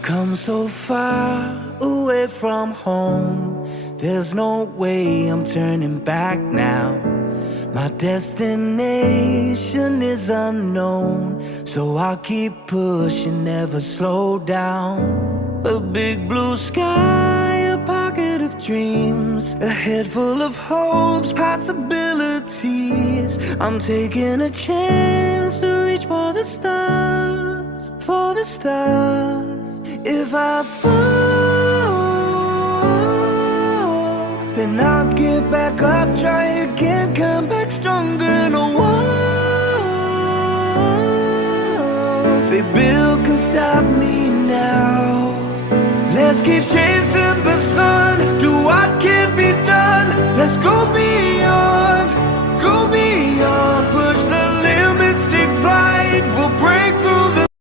I've come so far away from home. There's no way I'm turning back now. My destination is unknown, so I'll keep pushing, never slow down. A big blue sky, a pocket of dreams, a head full of hopes, possibilities. I'm taking a chance to reach for the stars, for the stars. If I fall, then I'll get back up, try again, come back stronger. No walls they build can stop me now. Let's keep chasing the sun, do what can be done.